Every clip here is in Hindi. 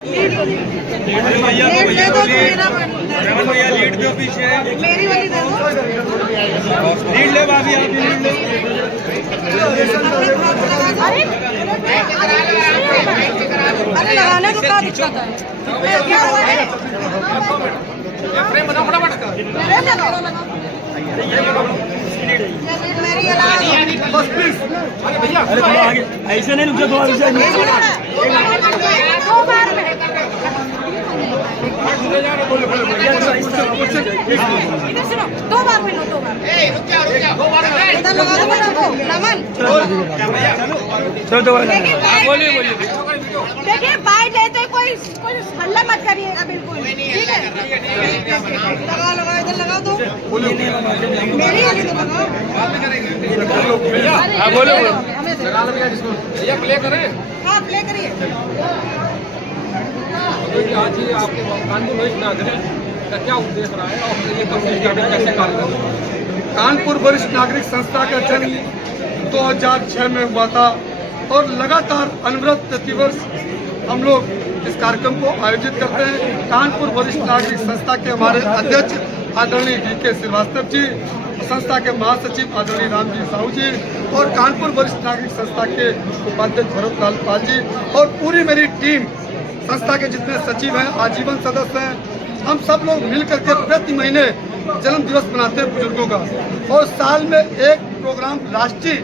भैया लीड दो पीछे, मेरी वाली दे दो। लीड ले भाभी, आप लीड ले। अरे लगाने को क्या दिक्कत है? क्या हुआ है? ऐसे नहीं रुक जाओ, दो बार में इधर सुनो, दो बार में लो, दो बार। इधर लगा दो बच्चों को, नमन। बोलिए। देखिए बाइट लेते कोई हल्ला मत करिए बिल्कुल, ठीक है? लगाओ इधर लगाओ दो। मेरी वाली तो लगाओ। बोलो भैया प्ले करें। हाँ प्ले करिए। आज ही आपके कानपुर वरिष्ठ नागरिक का क्या उद्देश्य रहा है और ये कैसे कार्य कर रहे हैं? कानपुर वरिष्ठ नागरिक संस्था का जन्म 2006 में हुआ था और लगातार अनवरत प्रतिवर्ष हम लोग इस कार्यक्रम को आयोजित करते हैं। कानपुर वरिष्ठ नागरिक संस्था के हमारे अध्यक्ष आदरणीय VK श्रीवास्तव जी, संस्था के महासचिव आदरणीय रामजी साहू जी और कानपुर वरिष्ठ नागरिक संस्था के उपाध्यक्ष भरत लाल पाल जी और पूरी मेरी टीम, संस्था के जितने सचिव हैं, आजीवन सदस्य हैं, हम सब लोग मिलकर के प्रति महीने जन्म दिवस मनाते हैं बुजुर्गों का और साल में एक प्रोग्राम राष्ट्रीय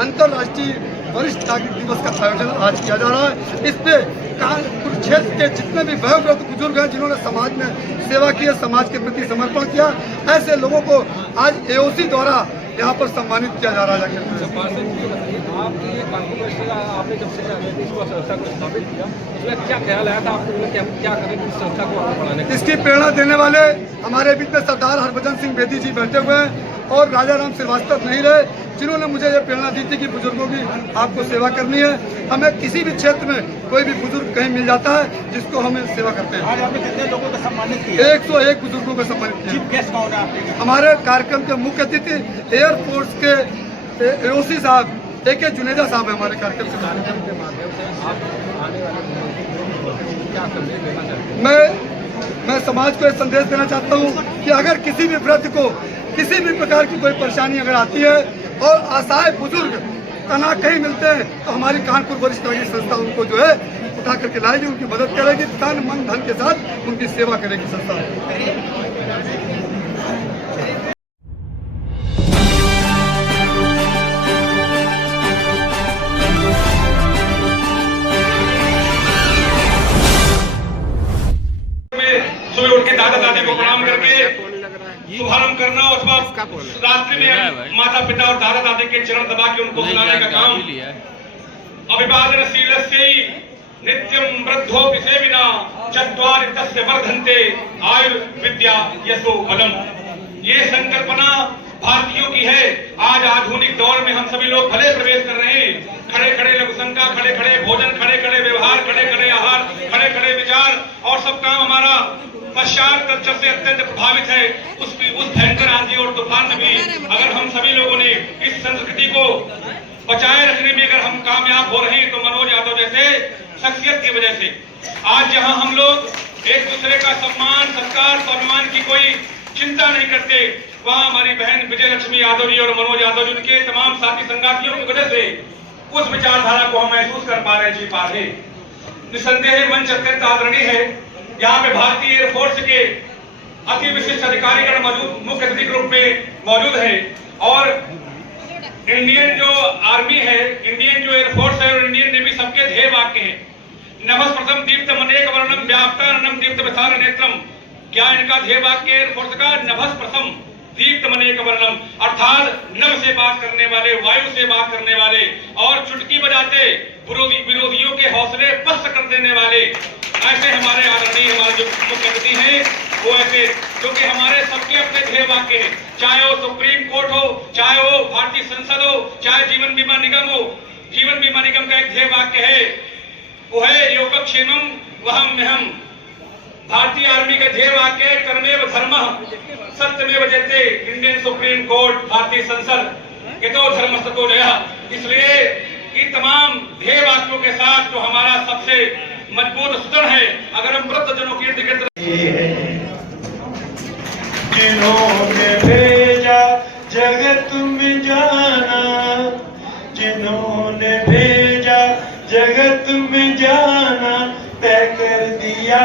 अंतर्राष्ट्रीय वरिष्ठ नागरिक दिवस का आयोजन आज किया जा रहा है। इस पे कानपुर क्षेत्र के जितने भी वयोवृद्ध बुजुर्ग हैं जिन्होंने समाज में सेवा की है, समाज के प्रति समर्पण किया, ऐसे लोगों को आज AOC द्वारा यहाँ पर सम्मानित किया जा रहा है। आपकी ये कानपुर वरिष्ठ आपने जब से संस्था को स्थापित किया उसमें क्या ख्याल आया था आपको, क्या करें इस संस्था को आगे बढ़ाने? इसकी प्रेरणा देने वाले हमारे बीच में सरदार हरभजन सिंह बेदी जी बैठे हुए हैं और राजा राम श्रीवास्तव नहीं रहे, जिन्होंने मुझे ये प्रेरणा दी थी कि बुजुर्गों की आपको सेवा करनी है। हमें किसी भी क्षेत्र में कोई भी बुजुर्ग कहीं मिल जाता है जिसको हमें सेवा करते हैं। आज आपने कितने लोगों को सम्मानित किया? 101 बुजुर्गों को सम्मानित किया। चीफ गेस्ट कौन है आपके? हमारे कार्यक्रम के मुख्य अतिथि एयरफोर्स के AOC साहब AK जुनेजा साहब है हमारे कार्यक्रम से। के माध्यम से आप आने वाले क्या संदेश देना चाहते हैं? मैं समाज को एक संदेश देना चाहता हूँ कि अगर किसी भी वृद्ध को किसी भी प्रकार की कोई परेशानी अगर आती है और असहाय बुजुर्ग तना कहीं मिलते हैं तो हमारी कानपुर वरिष्ठ नागरिक संस्था उनको जो है उठा करके लाएगी, उनकी मदद करेगी, तन मन धन के साथ उनकी सेवा करेगी संस्था। सुबह उठ के दादा दादी को प्रणाम करके शुभारंभ करना और रात्रि में माता पिता और दादा दादी के चरण दबा के उनको सुनाने का काम। अभिवादनशीलस्य नित्यं वृद्धोऽपि सेविना चत्वारि तस्य वर्धन्ते आयुर्विद्या यशो बलम। ये संकल्पना भारतीयों की है। आज आधुनिक दौर में हम सभी लोग भले प्रवेश कर रहे हैं। खड़े खड़े लघुशंका, खड़े खड़े भोजन, खड़े खड़े व्यवहार, खड़े खड़े आहार, खड़े खड़े विचार और सब काम हमारा पश्चात कल्चर से अत्यंत प्रभावित है। उस भयंकर आंधी और तूफान में भी अगर हम सभी लोगों ने इस संस्कृति को बचाए रखने में अगर हम कामयाब हो रहे हैं तो मनोज यादव जैसे शख्सियत की वजह से आज जहां हम लोग एक दूसरे का सम्मान, सत्कार, स्वाभिमान की कोई चिंता नहीं करते, वहां हमारी बहन विजय लक्ष्मी यादव जी और मनोज यादव जी उनके तमाम साथी संगातियों की वजह से उस विचारधारा को हम महसूस कर पा रहे, जी पा रहे। निसंदेह मंच अत्यंत आदरणीय है। यहाँ पे भारतीय एयरफोर्स के अति विशिष्ट अधिकारीगण मौजूद मुख्य अतिथि के रूप में मौजूद है और इंडियन जो आर्मी है, इंडियन जो एयरफोर्स है और इंडियन नेवी सबके ध्येय वाक्य हैं। नभः प्रथम दीप्त मनेक वर्णम व्याप्तानम दीप्त विशाल नेत्रम। क्या इनका ध्येय वाक्य एयरफोर्स का? नभः प्रथम दीप्त मनेक वर्णम, अर्थात नभ से बात करने वाले, वायु से बात करने वाले और चुटकी बजाते विरोधियों के हौसले पस्त कर देने वाले ऐसे हमारे आदरणीय हमारे जो मुख्य अतिथि हैं वो ऐसे, क्योंकि हमारे सबके अपने ध्येय वाक्य हैं, चाहे वो सुप्रीम कोर्ट हो, चाहे वो भारतीय संसद हो, चाहे जीवन बीमा निगम हो। जीवन बीमा निगम का एक ध्येय वाक्य है, वो है योगक्षेमम वहम्यहम। भारतीय आर्मी का ध्येय वाक्य है कर्मेव धर्मः सत्यमेव जयते। इंडियन सुप्रीम कोर्ट, भारतीय संसद यतो धर्मस्ततो जयः। इसलिए इन तमाम ध्येय वाक्यों के साथ जो हमारा सबसे मजबूत सुदृढ़ है। अगर हम वृद्धजनों के इर्द गिर्द जिन्होंने भेजा जगत में जाना, जिन्होंने भेजा जगत में जाना, तय कर दिया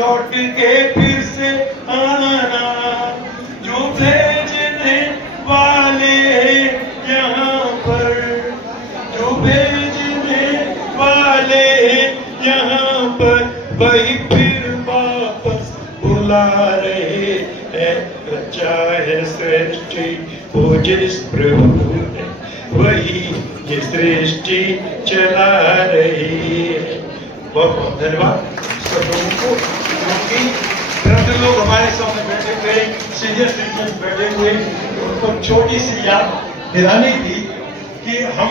लौट के फिर से आना। जो भेजने वाले यहाँ पर, जो भेजने वाले यहाँ पर, वही फिर वापस बुला रहे हैं। चाहे सृष्टि हो जिस प्रभु ने, वही ये सृष्टि चला रही है। बहुत बहुत धन्यवाद सब लोगों को, क्योंकि वृद्ध लोग हमारे सामने बैठे हुए, सीनियर सिटीजन बैठे हुए, उनको छोटी सी याद दिलानी थी कि हम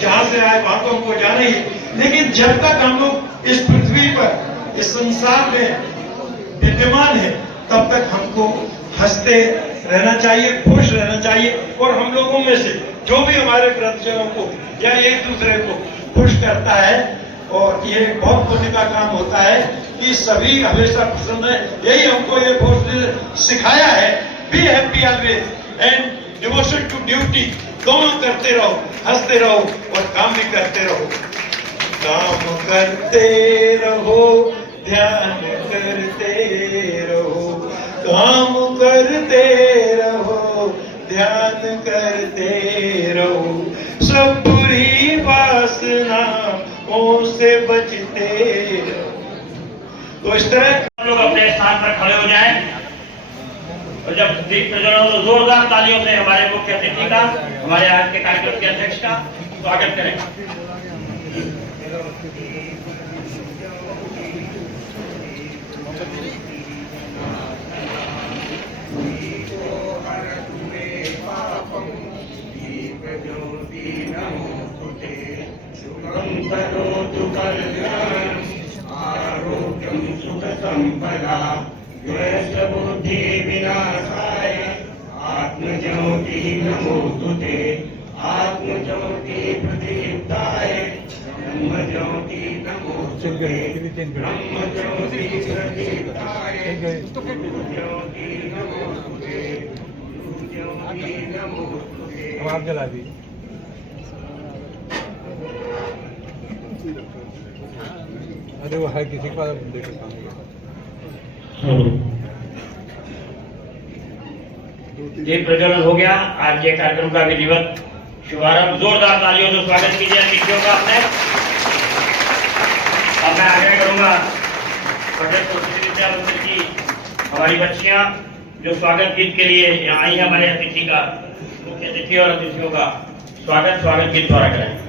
जहाँ से आए वहां तो हमको जाना ही, लेकिन जब तक हम लोग इस पृथ्वी पर, इस संसार में विद्यमान है, तब तक हमको हंसते रहना चाहिए, खुश रहना चाहिए। और हम लोगों में से जो भी हमारे वृद्धजनों को या एक दूसरे को खुश करता है, और ये बहुत पुण्य का काम होता है कि सभी हमेशा पसंद है। यही हमको ये बहुत सिखाया है। Be happy always and devotion to duty. दोनों करते रहो, हंसते रहो और काम भी करते रहो। काम करते रहो, ध्यान करते रहो, काम करते रहो, ध्यान करते रहो। सब बुरी वासनाओं से बचते रहो। तो इस तरह हम लोग अपने स्थान पर खड़े हो जाएं और जब दीप प्रज्वलन हो तो जोरदार तालियों से हमारे मुख्य अतिथि का, हमारे आज के कार्यक्रम के अध्यक्ष का स्वागत करें। आरोग्यं सुख संपदा बुद्धि विनाशाय आत्मज्योति नमोस्तुते आत्मज्योति प्रदीप्ताय ब्रह्मज्योति नमोस्तुते ब्रह्मज्योति प्रदीप्ताय ज्योति नमोस्तुते ज्योति नमोस्तुते। अब आप जला दी। अरे वो है किसी का देख दीप प्रज्वलन हो गया। आज के कार्यक्रम का विधिवत शुभारंभ जोरदार तालियों से स्वागत कीजिए अतिथियों का अपने। अब मैं आग्रह करूंगा पटेल संस्कृति विद्यालय की हमारी बच्चियां जो स्वागत गीत के लिए यहाँ आई है, हमारे अतिथि का, मुख्य अतिथि और अतिथियों का स्वागत गीत द्वारा करें।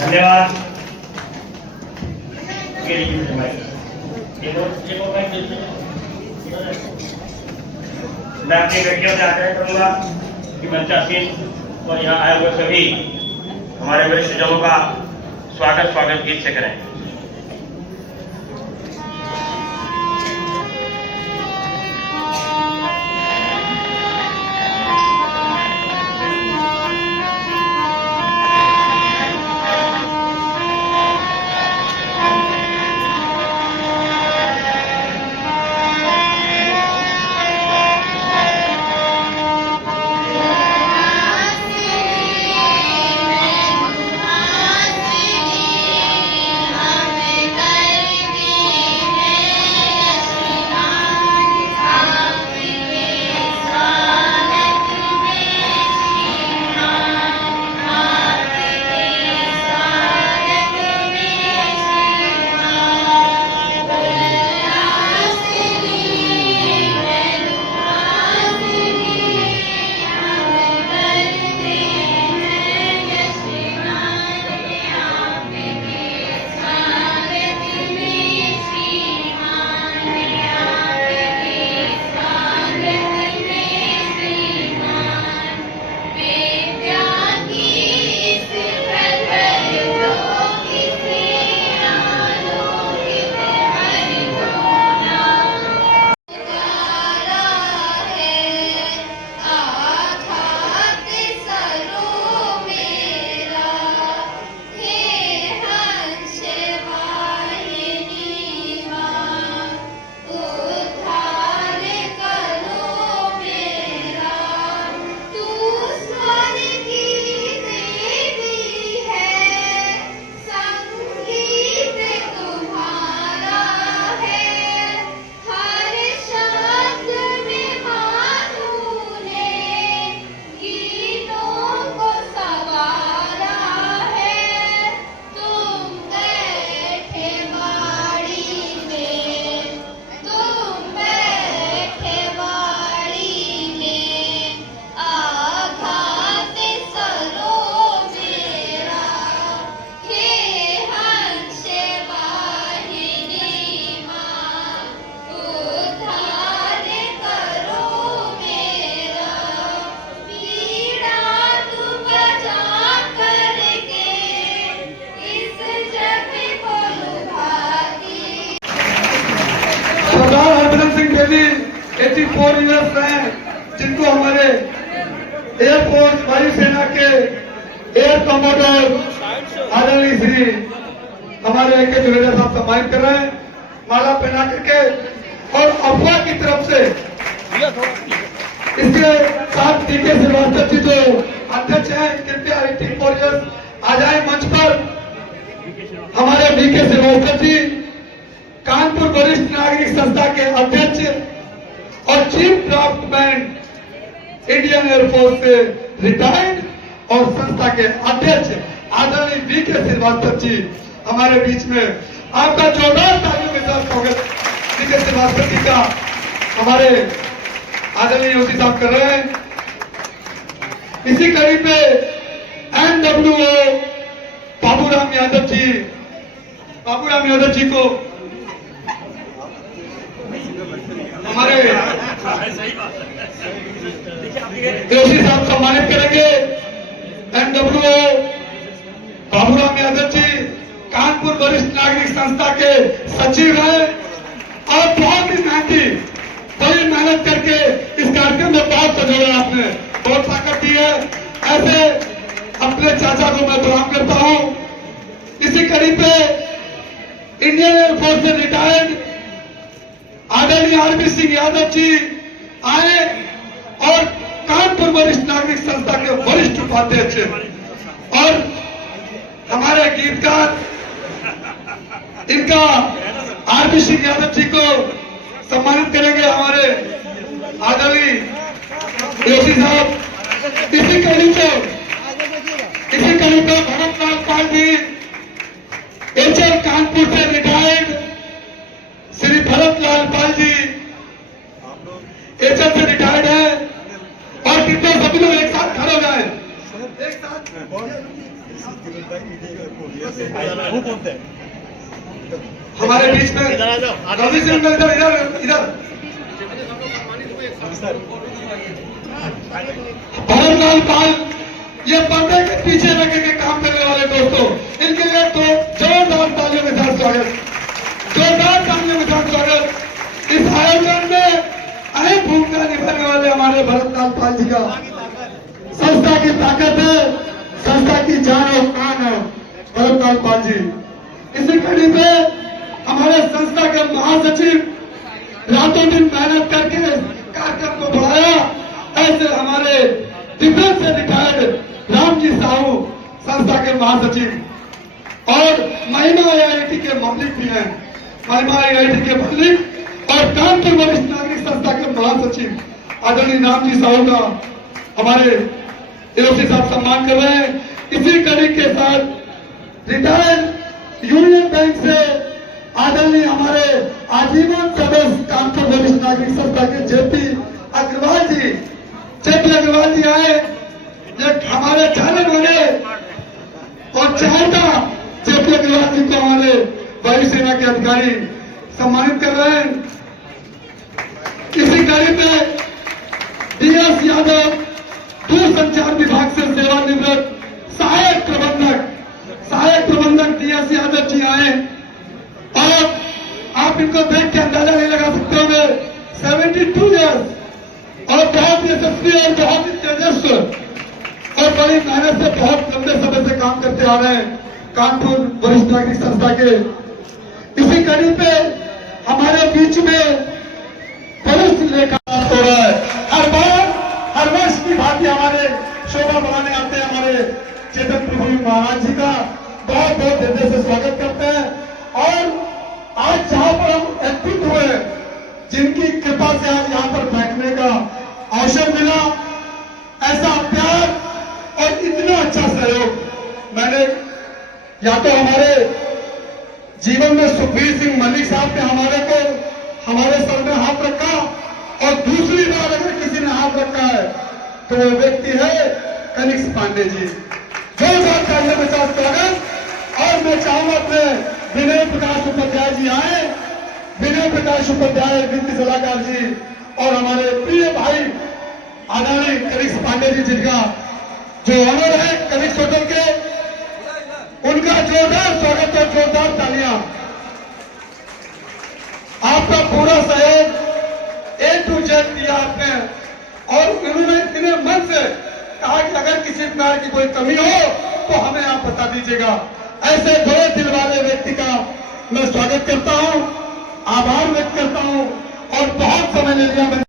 धन्यवाद। मैं अपनी बेटियों से आग्रह करूंगा कि मंचासीन और यहाँ आए हुए सभी हमारे वरिष्ठ जनों का स्वागत गीत से करें। 4 इयर्स हैं, जिनको हमारे एयरफोर्स वायुसेना के एयर कमांडर आदरणीय श्री हमारे के जुनेजा साहब सम्मानित कर रहे हैं माला पहना करके। और अफवाह की तरफ से इसके साथ टीके श्रीवास्तव जी जो अध्यक्ष हैं, कृपया 84 इयर्स आ जाए मंच पर। हमारे वीके श्रीवास्तव जी कानपुर वरिष्ठ नागरिक संस्था के अध्यक्ष और चीफ ड्राफ्टमैन इंडियन एयरफोर्स से रिटायर्ड और संस्था के अध्यक्ष आदरणीय वीके श्रीवास्तव जी हमारे बीच में। आपका जोरदार तालियों के साथ स्वागत वीके श्रीवास्तव जी का हमारे आदरणीय योगी साहब कर रहे हैं। इसी कड़ी पे NWO बाबूराम यादव जी को हमारे जोशी साहब सम्मानित करेंगे। NWO बाबूराम यादव जी कानपुर वरिष्ठ नागरिक संस्था के सचिव हैं और बहुत ही बड़ी मेहनत करके इस कार्यक्रम में बहुत सजोड़ा आपने, बहुत ताकत दी है। ऐसे अपने चाचा को मैं प्रणाम करता हूं। इसी कड़ी पे इंडियन एयरफोर्स से रिटायर्ड आदरणीय RB सिंह यादव जी आए और कानपुर वरिष्ठ नागरिक संस्था के वरिष्ठ उपाध्यक्ष और हमारे गीतकार इनका RB सिंह यादव जी को सम्मानित करेंगे हमारे आदरणीय जोशी साहब। इसी कड़ी पे भरत लाल पाल जी HL कानपुर से रिटायर्ड श्री भरत लाल पाल जी HL से रिटायर्ड है। और कितने सभी लोग एक साथ खड़े हो जाए, एक साथ। हमारे बीच में रवि सिंह इधर भरत लाल पाल, ये पर्दे के पीछे रखे के काम करने वाले दोस्तों, इनके लिए तो जोरदार तालियों के साथ स्वागत, जोरदार तालियों के साथ स्वागत। इस आयोजन में अहम भूमिका निभाने वाले हमारे भरत लाल पाल जी का संस्था की ताकत है, संस्था की जान और प्राण है भरत लाल पाल जी। इसी कड़ी पे हमारे संस्था के महासचिव रातों दिन मेहनत करके कार्यक्रम को बढ़ाया। ऐसे हमारे डिफेंस से रिटायर्ड रामजी साहू संस्था के महासचिव और महिमा IIT के मालिक भी हैं, महिमा IIT के मालिक और कानपुर वरिष्ठ नागरिक संस्था के महासचिव आदरणीय रामजी साहू का हमारे जोशी साहब सम्मान कर रहे हैं। इसी कड़ी के साथ रिटायर्ड यूनियन बैंक से आदरणीय हमारे आजीवन सदस्य कानपुर वरिष्ठ नागरिक संस्था के JP अग्रवाल जी आए। ये हमारे जाने वाले और चाहता JP अग्रवाल जी को हमारे वायुसेना के अधिकारी सम्मानित कर रहे हैं। इसी कड़ी में DS यादव दूरसंचार विभाग से सेवानिवृत्त सहायक प्रबंधक DS यादव जी आए और आप इनको देख के अंदाजा नहीं लगा सकते होंगे, 72 इयर्स और बहुत यशस्वी और बहुत ही तेजस्वी और बड़ी मेहनत से बहुत लंबे समय से काम करते आ रहे हैं कानपुर वरिष्ठ नागरिक संस्था के। इसी कड़ी पे हमारे बीच में वरिष्ठ लेखा हो रहा है। हर वर्ष की भांति हमारे शोभा बढ़ाने आते हैं हमारे चेतन प्रभु महाराज जी का बहुत बहुत हृदय से स्वागत करते हैं। और आज जहां पर हम एकजुट हुए, जिनकी कृपा से आज यहाँ पर बैठने का अवसर मिला, ऐसा प्यार और इतना अच्छा सहयोग मैंने या तो हमारे जीवन में सुखबीर सिंह मलिक साहब ने हमारे सर में हाथ रखा और दूसरी बार अगर किसी ने हाथ रखा है तो वो व्यक्ति है कनिष्क पांडे जी। जोरदार तालियों के साथ स्वागत। और मैं चाहूंगा अपने विनय प्रकाश उपाध्याय जी आए, विनय प्रकाश उपाध्याय वित्त सलाहकार जी और हमारे प्रिय भाई आदरणीय कनिष्क पांडे जी, जिनका जो ऑनर है कनिष्क होटल के, उनका जोरदार स्वागत और जोरदार तालियां। आपका पूरा सहयोग A to Z दिया आपने, और उन्होंने इतने मन से कहा कि अगर किसी प्रकार की कोई कमी हो तो हमें आप बता दीजिएगा। ऐसे बड़े दिल वाले व्यक्ति का मैं स्वागत करता हूं, आभार व्यक्त करता हूं, और बहुत समय ले लिया मैं